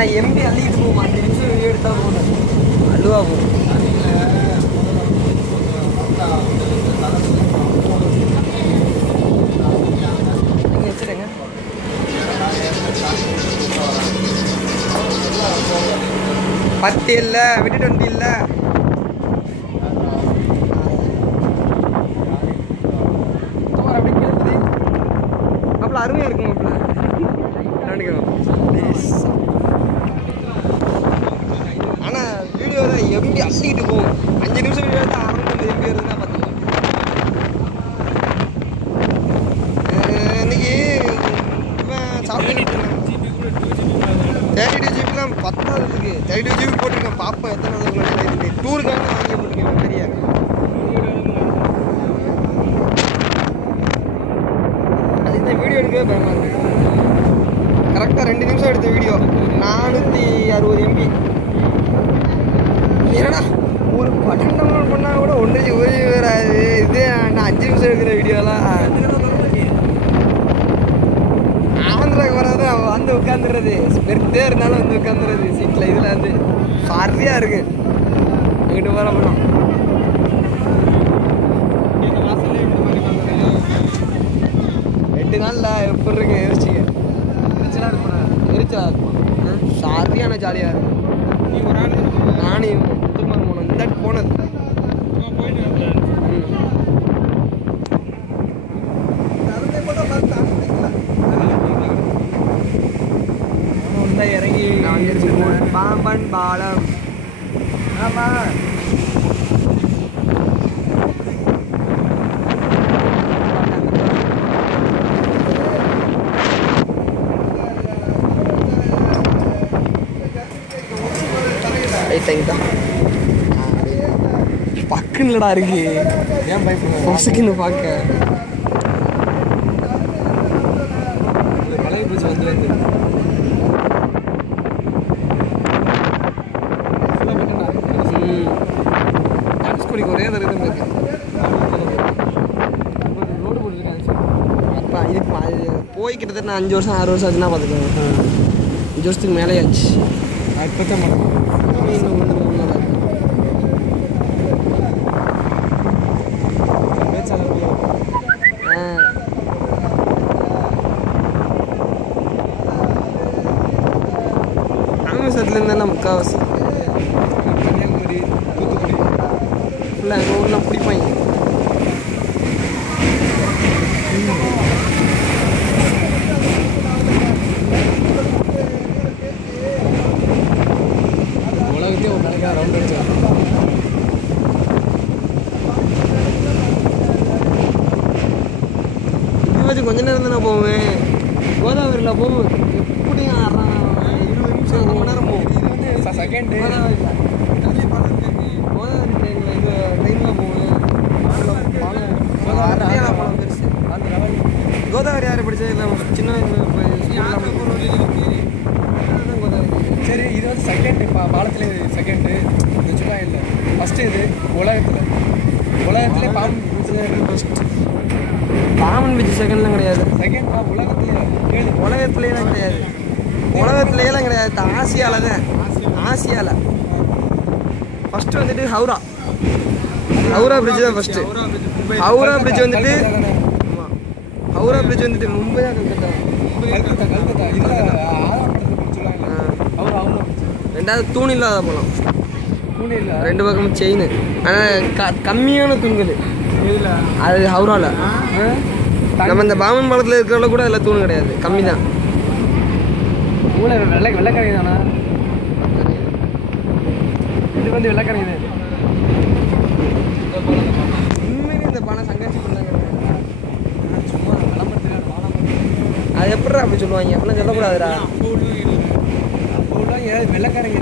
ஆனால் எம்பி அள்ளிட்டு போகும் 5 நிமிஷம் வீடியோ எடுத்தால் போகணும் அழுவா போகும் நீங்கள் வச்சுருங்க 10 இல்லை விட்டு 20 இல்லை அப்படி கேட்குது அப்பல அருமையாக இருக்கும் ஆனால் வீடியோ தான் எப்படி அள்ளிக்கிட்டு போகும் 5 நிமிஷம் வீடியோ தான் 650 எம்பி வருதுன்னா பார்த்துக்கலாம் இன்னைக்கு சாப்பிட்டு 32 ஜிபிலாம் 10க்கு 32 ஜிபி போட்டிருக்கேன் பார்ப்பேன் எத்தனை டூருக்காக வாங்கி போட்டிருக்கேன் பெரிய அதுக்கு வீடியோ எடுக்கவே பயமாக இருக்கு கரெக்டாக 2 நிமிஷம் எடுத்த வீடியோ 460 எம்பி ஏன்னா ஒரு பட்டன் டவுன்லோட் பண்ணால் கூட 1 GB வராது இதே நான் 5 நிமிஷம் எடுக்கிற வீடியோலாம் ஆந்திராவுக்கு வராது வந்து உட்காந்துடுறது பெருத்தே இருந்தாலும் வந்து உட்காந்துடுறது சீட்டில் இதில் வந்து சரியாக இருக்கு எங்கிட்ட வர போனோம் 2 நாளில் எப்படி இருக்கு யோசிச்சிங்க எரிச்சலாக இருக்கும் எரிச்சலாக இருக்கும் சரியான ஜாலியாக இருக்கும் நீ ஒரு ஆள் நானும் முத்துமார் போனோம் இந்த போனது இறங்கி பாம்பன் பாலம் ஆமாம் பக்குன்னுலடா இருக்கு ஏன் பயப்பட பார்க்க பழைய பூச்சி வந்து தனுஷ்கோடிக்கு ஒரே தடவை தான் இருக்கு ரோடு போட்டுருக்காங்க அப்போ இது போய் கிட்டத்தட்ட 5 வருஷம் 6 வருஷம் ஆச்சுன்னா பார்த்துக்கோங்க 5 வருஷத்துக்கு மேலே ஆச்சு இப்போ தான் ராமேஸ்வரத்துலேருந்து தான் முக்கால்வாசி கன்னியாகுமரி தூத்துக்குடி ஃபுல்லாக எங்கள் ஊர்லாம் பிடிப்பாங்க உலகத்தையும் ஒரு நாளைக்கு ரவுண்ட் அடிச்சாங்க இதுவாச்சும் கொஞ்ச நேரம் தானே போவேன் கோதாவரியில் போவோம் எப்படியும் 20 நிமிஷம் 1 மணி நேரம் போகும் இது வந்து செகண்ட் கோதாவரி ட்ரெயினில் இது ட்ரெயினில் போவேன் பாலம் பெருசு கோதாவரி யாரை படித்தது இல்லை சின்ன கோதாவரி சரி இது வந்து செகண்ட் இப்போ பாலத்தில் செகண்டு இது சும்மா இல்லை ஃபஸ்ட்டு இது உலகத்தில் Pamban beach first Pamban beach செகண்ட்லாம் கிடையாது செகண்ட் உலகத்துலேயெல்லாம் கிடையாது உலகத்துலேயெல்லாம் கிடையாது ஆசியாவில் தான் ஆசியாவில் ஃபஸ்ட்டு வந்துட்டு ஹவுரா பிரிட்ஜ் தான் ஃபஸ்ட்டு ஹவுரா பிரிட்ஜ் வந்துட்டு ஹவுரா பிரிட்ஜ் வந்துட்டு மும்பை தான் ரெண்டாவது தூண் இல்லாத போகலாம் தூண் இல்லை 2 பக்கமும் செயின் ஆனால் கம்மியான தூண்கள் அது ஹவுராவில் நம்ம இந்த பாமன் பாலத்தில் இருக்கிறவள கூட அதில் தூண் கிடையாது கம்மி தான் வெள்ளக்கரை தானா இது வந்து வெள்ளக்கரை தான் உண்மையிலே இந்த பணம் சங்காட்சி பண்ணாங்க சும்மா அது எப்படா அப்படி சொல்லுவாங்க அப்படிலாம் சொல்லக்கூடாதுடா வெள்ளக்கரைங்க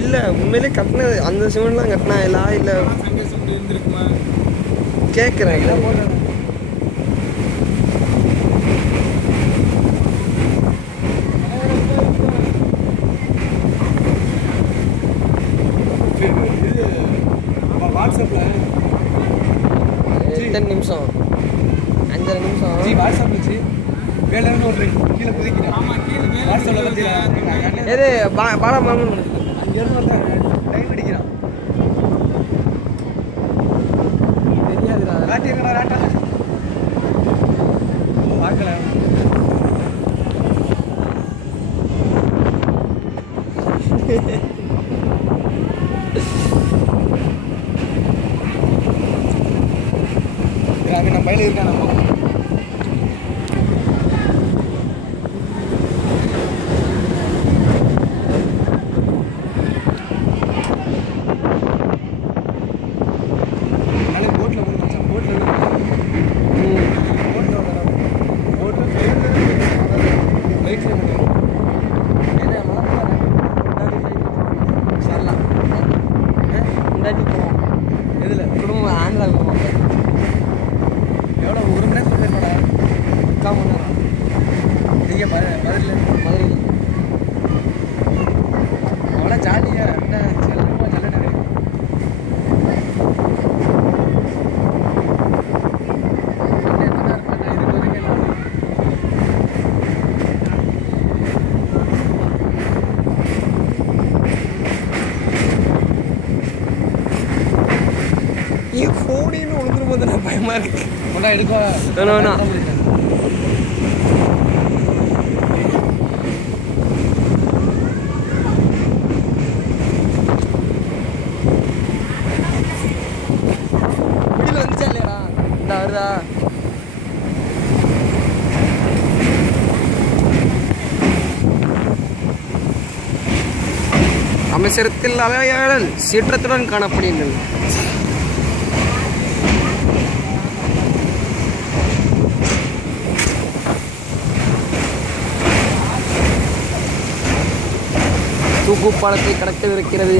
இல்லை உண்மையிலே கட்டினது அந்த சிமெண்ட்லாம் கட்டினா எல்லாம் இல்லை கேட்குறேன் வாட்ஸ்அப்பில் 10 நிமிஷம் 5 நிமிஷம் வாட்ஸ்அப் வச்சு வேலைன்னு ஒரு கீழே குதிக்கிறேன் எது பாலா மாமன் அங்கேருந்து டைம் அடிக்கிறான் தெரியாதுடா ராட்டிருக்கா ராட்டா பார்க்கல நம்ம பயில இருக்கா நம்ம பயமா இருக்கு எடுக்க வீட்டில் வந்துச்சா இல்லையாடா இந்த வருதா அமைச்சரத்தில் அலையாளல் சீற்றத்துடன் காணப்படுகின்றன தூக்கு பாலத்தை கடக்கவிருக்கிறது.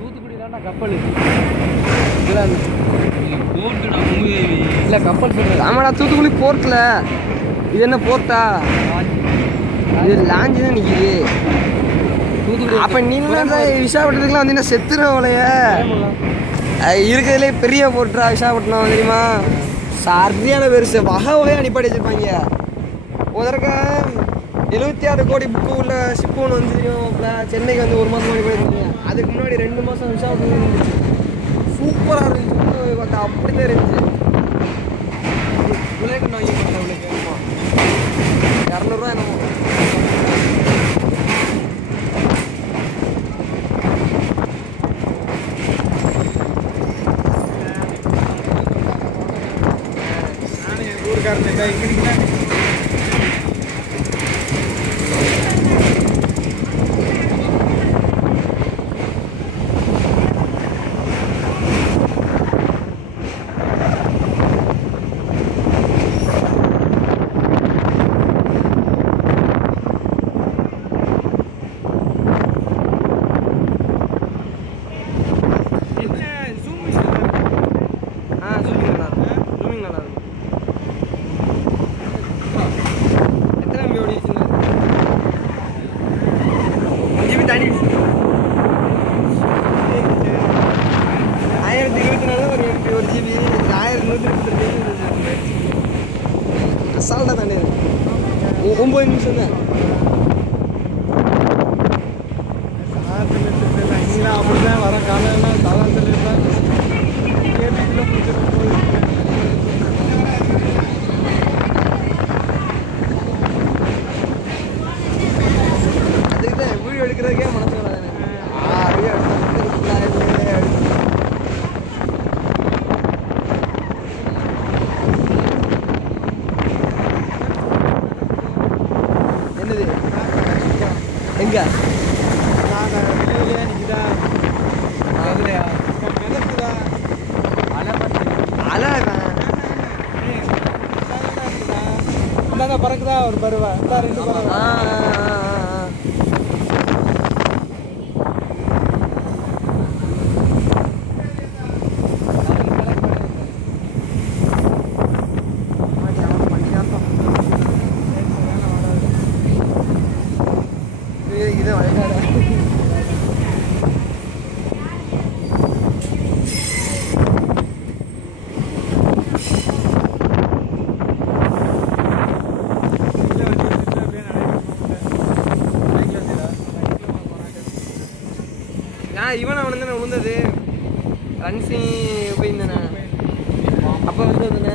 தூத்துக்குடி தான் கப்பல் இல்லை கப்பல் சொல்றது. ஆமாடா தூத்துக்குடி போர்ட்டில். இது என்ன போர்ட்டா? இது லாஞ்சு தான் நிற்கிது தூத்துக்குடி. அப்போ நீங்களும் விசாகப்பட்டினத்துக்குலாம் வந்தீங்கன்னா செத்துருவோலைய. இருக்கிறதுலே பெரிய போர்ட்டா விசாகப்பட்டினம் தெரியுமா? சரியான பெருசு வகை வகையாக அனுப்பாடி வச்சுருப்பாங்க. முதற்க 76 கோடி புக்கு உள்ள ஷிப்பு ஒன்று வந்து தெரியும். சென்னைக்கு வந்து 1 மாதம் அனுப்பி வச்சுருக்கீங்க. அதுக்கு முன்னாடி 2 மாதம் விசாகப்பட்டினம் இருந்துச்சு. சூப்பராக இருந்துச்சு. பார்த்தா அப்படி தான் இருந்துச்சு. விலைக்கு வாங்கி கொடுத்தேன். விலைக்கு 200 என்னமோ. அசால்ட்டாக தானே 9 நிமிஷம் தான். இங்கெல்லாம் அப்படி தான் வர காலையெல்லாம் சாதாரணத்தில் இருந்தால் கேபிக்குள்ளே பிடிச்சிருக்கும். அதுக்கு தான் வீடியோ எடுக்கிறதுக்கே மனசு வராது. எங்க அலை பறக்குதா ஒரு பருவா 2 பருவா. இது வயக்காடு. வந்தது ரன்சிங் போயிருந்தேண்ணே அப்போ வந்ததுண்ணே